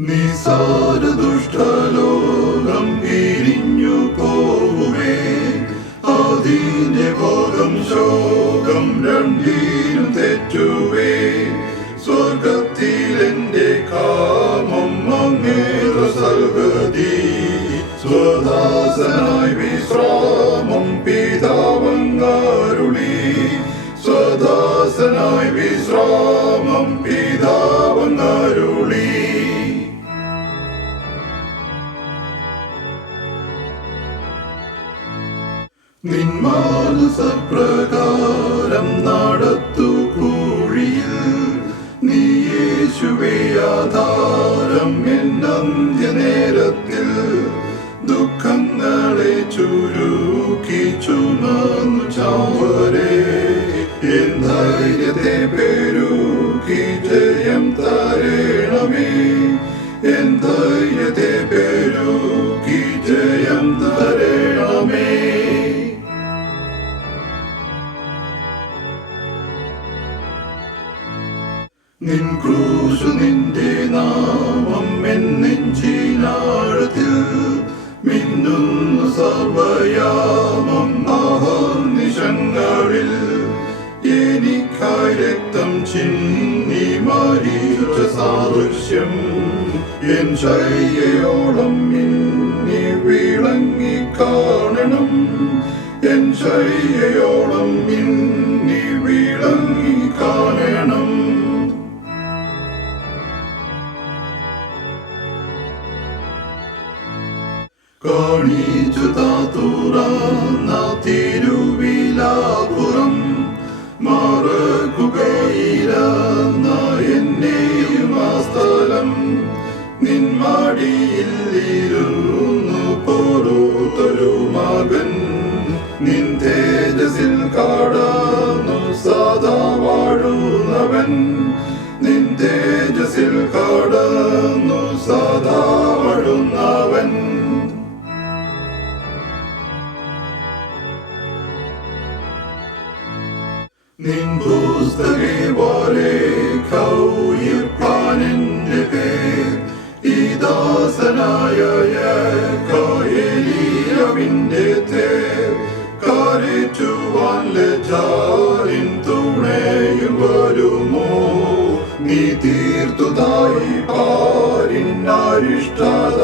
നിസാര ദുഷ്ടലോകം പിരിഞ്ഞു പോവുമേ. അതിന്റെ ബോധം ശോകം രണ്ടിനും തെറ്റുവേ. സ്വർഗത്തിൽ എന്റെ കാമം അങ്ങേറ സൽഗതി സ്വദാസനായി വിശ്രാമം പിതാവങ്ങാരുളി. സ്വദാസനായി വിശ്രാമം പിതാവങ്ങാരുളി നിന്മാനസപ്രകാരം നടത്തു കൂഴിയിൽ നീ യേശുവേ എന്നന്ത്യനേരത്തിൽ ദുഃഖങ്ങളെ ചുരുക്കി ചുമന്നു ചാവരെ. എൻ പെരുക്കി ജയം തരേണമേ. എൻ പെരുക്കി ജയം നിൻ ക്രൂശു നിന്റെ നാമം നെഞ്ചിനാഴത്തിൽ മിന്നുന്നു സർവയാമം നിശങ്ങളിൽ എനിക്കായി രക്തം ചിന്നി മരിച്ച സാദൃശ്യം എൻ ശയ്യയോളം മിന്നി വിളങ്ങി കാണണം. എൻ ശയ്യയോളം മിന്നി 거리 주다 돌아나 നിൻ പുസ്തകെ പോലെ കൗയിപ്പാനിന്റെ പേർ. ഈ ദാസനായ കായലിയവിന്റെ തേർ. കാരേറ്റുവാൻ ലജാലിൻ തുണയും വരുമോ? നീ തീർത്തുതായി പാരിൻ അരിഷ്ടത